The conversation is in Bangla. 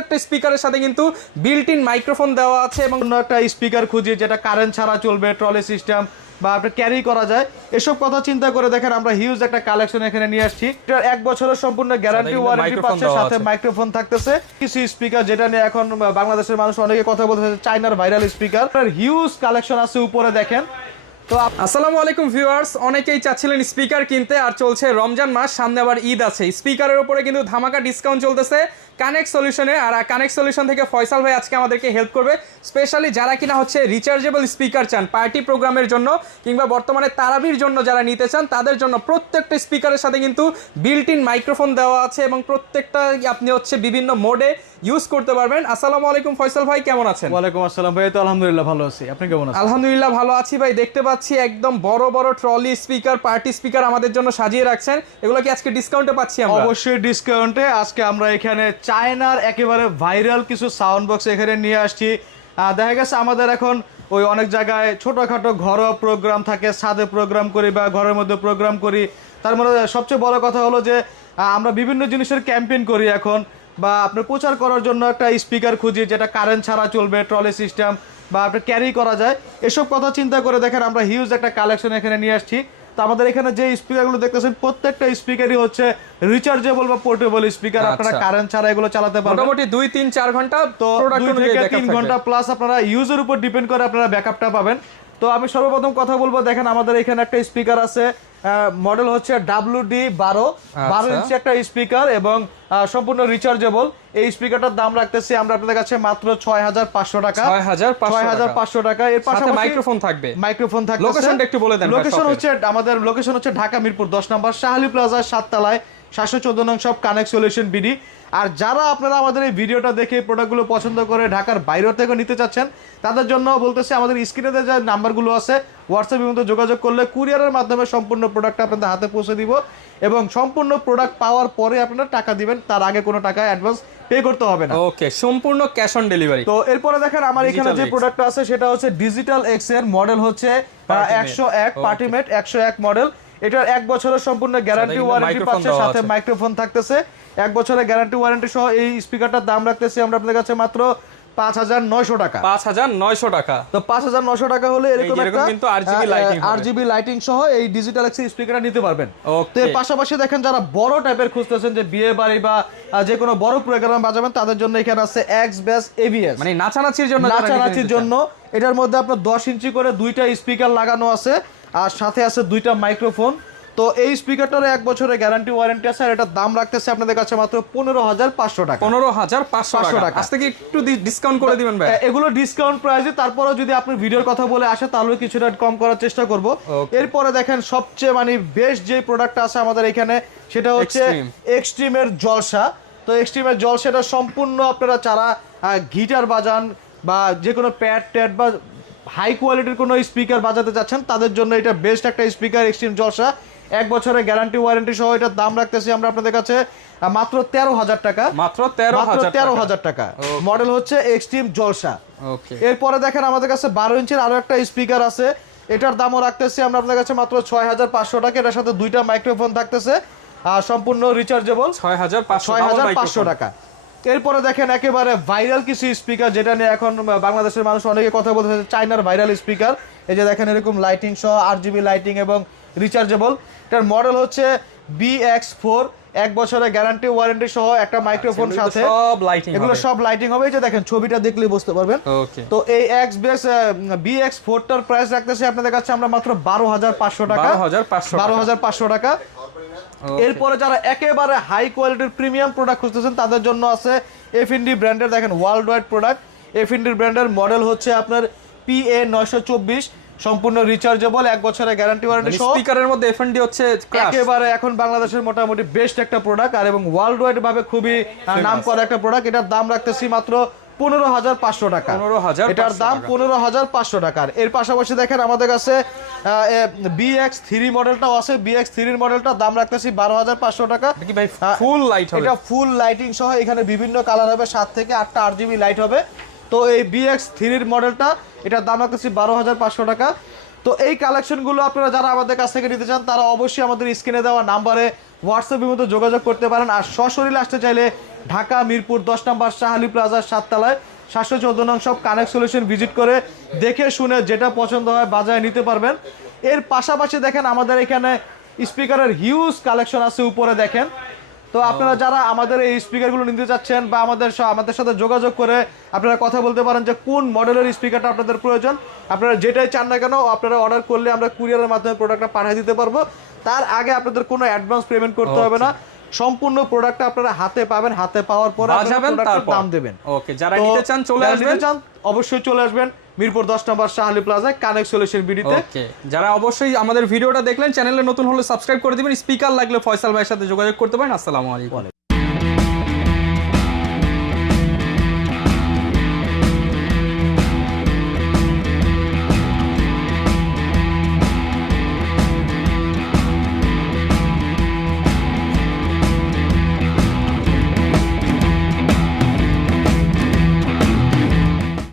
প্রত্যেকটা স্পিকারের সাথে কিন্তু বিল্ট ইন মাইক্রোফোন দেওয়া আছে এবং অন্য একটা স্পিকার খুঁজি যেটা কারেন্ট ছাড়া চলবে, ট্রলি সিস্টেম বা আপনি ক্যারি করা যায়, এসব কথা চিন্তা করে দেখেন আমরা হিউজ একটা কালেকশন এখানে নিয়ে আসছি। এটার 1 বছরের সম্পূর্ণ গ্যারান্টি ওয়ারেন্টি পাচ্ছে, সাথে মাইক্রোফোন থাকতেছে। কিছু স্পিকার যেটা নিয়ে এখন বাংলাদেশের মানুষ অনেকে কথা বলতেছে, চায়নার ভাইরাল স্পিকার, হিউজ কালেকশন আছে উপরে দেখেন। তো আসসালামু আলাইকুম ভিউয়ার্স, অনেকেই চাচ্ছিলেন স্পিকার কিনতে, আর চলছে রমজান মাস, সামনে আবার ঈদ আছে। স্পিকারের উপরে কিন্তু ধামাকা ডিসকাউন্ট চলতেছে কানেক্ট সলিউশনে। আর কানেক্ট সলিউশন থেকে ফয়সাল ভাই আজকে আমাদেরকে হেল্প করবে, স্পেশালি যারা কিনা হচ্ছে রিচার্জেবল স্পিকার চান পার্টি প্রোগ্রামের জন্য কিংবা বর্তমানে তারাবির জন্য যারা নিতে চান তাদের জন্য। প্রত্যেকটা স্পিকারের সাথে কিন্তু বিল্ট ইন মাইক্রোফোন দেওয়া আছে এবং প্রত্যেকটা আপনি হচ্ছে বিভিন্ন মোডে ইউজ করতে পারবেন। আসসালামু আলাইকুম ফয়সাল ভাই, কেমন আছেন? ওয়ালাইকুম আসসালাম ভাই, তো আলহামদুলিল্লাহ ভালো আছি, আপনি কেমন আছেন? আলহামদুলিল্লাহ ভালো আছি ভাই। দেখতে পাচ্ছি একদম বড় বড় ট্রলি স্পিকার, পার্টি স্পিকার আমাদের জন্য সাজিয়ে রাখছেন, এগুলো কি আজকে ডিসকাউন্টে পাচ্ছি আমরা? অবশ্যই ডিসকাউন্টে। আজকে আমরা এখানে চায়নার একেবারে ভাইরাল কিছু সাউন্ড বক্স এখানে নিয়ে আসছি। দেখা গেছে আমাদের এখন ওই অনেক জায়গায় ছোটোখাটো ঘরোয়া প্রোগ্রাম থাকে, ছাদে প্রোগ্রাম করি বা ঘরের মধ্যে প্রোগ্রাম করি। তার মধ্যে সবচেয়ে বড় কথা হলো যে আমরা বিভিন্ন জিনিসের ক্যাম্পেইন করি এখন, বা আপনার প্রচার করার জন্য একটা স্পিকার খুঁজি যেটা কারেন্ট ছাড়া চলবে, ট্রলি সিস্টেম বা আপনি ক্যারি করা যায়, এসব কথা চিন্তা করে দেখেন আমরা হিউজ একটা কালেকশন এখানে নিয়ে আসছি। তো আমাদের এখানে যে স্পিকারগুলো দেখতেছেন প্রত্যেকটা স্পিকারই হচ্ছে রিচার্জেবল বা পোর্টেবল স্পিকার, আপনারা কারেন্ট ছাড়া এগুলো চালাতে পারবেন মোটামুটি 2-3-4 ঘন্টা, তো 2 থেকে 3 ঘন্টা প্লাস আপনারা ইউজের উপর ডিপেন্ড করে আপনারা ব্যাকআপটা পাবেন। তো আমি সর্বপ্রথম কথা বলবো, দেখেন আমাদের এখানে একটা স্পিকার আছে, মডেল হচ্ছে WD12 ইঞ্চি একটা স্পিকার এবং সম্পূর্ণ রিচার্জেবল। এই স্পিকারটার দাম রাখতেছি আমরা আপনাদের কাছে মাত্র 6500 টাকা। 6500 টাকা। এর পাশাপাশি মাইক্রোফোন থাকবে। লোকেশনটা একটু বলে দেন। লোকেশন হচ্ছে আমাদের লোকেশন হচ্ছে ঢাকা মিরপুর 10 নম্বর শাহালি প্লাজা 7 তলায় 714 নং শপ, কানেক্ট সলিউশন বিডি। আর যারা আপনারা আমাদের এই ভিডিওটা দেখে প্রোডাক্টগুলো পছন্দ করে ঢাকার বাইরে থেকে নিতে চাচ্ছেন তাদের জন্য বলতেছি, আমাদের স্ক্রিনে যে নাম্বারগুলো আছে হোয়াটসঅ্যাপের মধ্যে যোগাযোগ করলে কুরিয়ারের মাধ্যমে সম্পূর্ণ প্রোডাক্টটা আপনাদের হাতে পৌঁছে দিব এবং সম্পূর্ণ প্রোডাক্ট পাওয়ার পরে আপনারা টাকা দিবেন, তার আগে কোনো টাকা অ্যাডভান্স পে করতে হবে না। ওকে, সম্পূর্ণ ক্যাশ অন ডেলিভারি। তো এরপরে দেখেন আমার এখানে যে প্রোডাক্টটা আছে সেটা হচ্ছে ডিজিটাল এক্স এর মডেল হচ্ছে 101 পার্টিমেট 101 মডেল। এটার 1 বছরের সম্পূর্ণ গ্যারান্টি ওয়ারেন্টি পাচ্ছে, সাথে মাইক্রোফোন থাকতেছে। 1 বছরের গ্যারান্টি ওয়ারেন্টি সহ এই স্পিকারটার দাম রাখতেছি আমরা আপনাদের কাছে মাত্র 5900 টাকা। 5900 টাকা। তো 5900 টাকা হলে এরকম একটা কিন্তু আরজিবি লাইটিং সহ এই ডিজিটাল এক্স স্পিকারটা নিতে পারবেন। তো এর পাশাপাশি দেখেন যারা বড় টাইপের খুঁজতেছেন যে বিয়ে বাড়ি বা যে কোনো বড় প্রোগ্রাম বাজাবেন তাদের জন্য এখানে আছে এক্স বেস এবিএস, মানে নাচানাচির জন্য। এটার মধ্যে আপনার 10 ইঞ্চি করে দুইটা স্পিকার লাগানো আছে আর সাথে আছে দুইটা মাইক্রোফোন। তো এই স্পিকারটার 1 বছরের গ্যারান্টি ওয়ারেন্টি আছে আর এটার দাম রাখতেছে আপনাদের কাছে মাত্র 15500 টাকা। 15500 টাকা। আজ থেকে একটু ডিসকাউন্ট করে দিবেন ভাই। এগুলো ডিসকাউন্ট প্রাইসে, তারপরেও যদি আপনি ভিডিওর কথা বলে আসে তাহলে কিছুটা কম করার চেষ্টা করব। এরপরে দেখেন সবচেয়ে মানে বেস্ট যে প্রোডাক্টটা আছে আমাদের এখানে সেটা হচ্ছে এক্সট্রিমের জলসা। তো এক্সট্রিমের জলসাটা সম্পূর্ণ আপনারা যারা গিটার বাজান বা যে কোনো প্যাড ট্যাড বা হাই কোয়ালিটির কোনো স্পিকার বাজাতে চাচ্ছেন তাদের জন্য এটা বেস্ট একটা স্পিকার এক্সট্রিম জলসা। 1 বছরের গ্যারান্টি ওয়ারেন্টি সহ এটার দাম রাখতেছি আমরা আপনাদের কাছে মাত্র 13000 টাকা। মাত্র 13000 টাকা। মডেল হচ্ছে এক্সট্রিম জলসা। এরপরে দেখেন আমাদের কাছে 12 ইঞ্চির আরো একটা স্পিকার আছে, এটার দামও রাখতেছি আমরা আপনাদের কাছে মাত্র 6500 টাকা। এটার সাথে দুইটা মাইক্রোফোন থাকতেছে আর সম্পূর্ণ রিচার্জেবল 6500 টাকা। এরপরে দেখেন একেবারে ভাইরাল কিছু স্পিকার যেটা নিয়ে এখন বাংলাদেশের মানুষ অনেকে কথা বলতেছে, চায়নার ভাইরাল স্পিকার। এই যে দেখেন এরকম লাইটিং সহ আরজিবি লাইটিং এবং রিচার্জেবল। এটার মডেল হচ্ছে BX4, 1 বছরের গ্যারান্টি ওয়ারেন্টি সহ একটা মাইক্রোফোন সাথে। এগুলো সব লাইটিং হবে, এই যে দেখেন ছবিটা দেখলেই বুঝতে পারবেন। তো এই BX4 টার প্রাইস রাখতেছি আপনাদের কাছে আমরা মাত্র 12500 টাকা। 12500 টাকা। এরপরে যারা একেবারে হাই কোয়ালিটির প্রিমিয়াম প্রোডাক্ট খুঁজতেছেন তাদের জন্য আছে এফএনডি ব্র্যান্ডের, দেখেন ওয়ার্ল্ড ওয়াইড প্রোডাক্ট। এফএনডি ব্র্যান্ডের মডেল হচ্ছে আপনার PA924, সম্পূর্ণ রিচার্জেবল, 1 বছরের গ্যারান্টি ওয়ারেন্টি সহ। স্পিকারের মধ্যে এফএনডি হচ্ছে একেবারে এখন বাংলাদেশের মোটামুটি বেস্ট একটা প্রোডাক্ট আর এবং ওয়ার্ল্ড ওয়াইড ভাবে খুবই নামকরা একটা প্রোডাক্ট। এটার দাম রাখতেছি মাত্র 15500 টাকা। এটার দাম 15500 টাকার। এর পাশাপাশি দেখেন আমাদের কাছে BX3 মডেলটাও আছে। BX3 এর মডেলটার দাম রাখতেছি 12500 টাকা। ফুল লাইট হবে, এটা ফুল লাইটিং সহ, এখানে বিভিন্ন কালার হবে, 7 থেকে 8টা RGB লাইট হবে। তো এই BX3 এর মডেলটা এটার দাম রাখতেছি 12500 টাকা। তো এই কালেকশনগুলো আপনারা যারা আমাদের কাছ থেকে নিতে চান তারা অবশ্যই আমাদের স্ক্রিনে দেওয়া নাম্বারে হোয়াটসঅ্যাপের মধ্যে যোগাযোগ করতে পারেন। আর সশরীরে আসতে চাইলে ঢাকা মিরপুর 10 নম্বর শাহালি প্লাজার 7 তলায় 714 নং সব কানেক্ট সলিউশন ভিজিট করে দেখে শুনে যেটা পছন্দ হয় বাজারে নিতে পারবেন। এর পাশাপাশি দেখেন আমাদের এখানে স্পিকারের হিউজ কালেকশন আছে, উপরে দেখেন। তো আপনারা যারা আমাদের এই স্পিকারগুলো নিতে চাচ্ছেন বা আমাদের সাথে যোগাযোগ করে আপনারা কথা বলতে পারেন যে কোন মডেলের স্পিকারটা আপনাদের প্রয়োজন, আপনারা যেটাই চান না কেন আপনারা অর্ডার করলে আমরা কুরিয়ারের মাধ্যমে প্রোডাক্টটা পাঠিয়ে দিতে পারবো। তার আগে আপনাদের কোনো অ্যাডভান্স পেমেন্ট করতে হবে না, সম্পূর্ণ প্রোডাক্টটা আপনারা হাতে পাবেন, হাতে পাওয়ার পরে আপনারা দাম দেবেন। ওকে, যারা নিতে চান চলে আসবেন, অবশ্যই চলে আসবেন মিরপুর 10 নম্বর শাহালি প্লাজায় কানেক্ট সলিউশন বিডিতে। ওকে, যারা অবশ্যই আমাদের ভিডিওটা দেখলেন চ্যানেলে নতুন হলে সাবস্ক্রাইব করে দিবেন। স্পিকার লাগলে ফয়সাল ভাইয়ের সাথে যোগাযোগ করতে পারেন। আসসালামু আলাইকুম।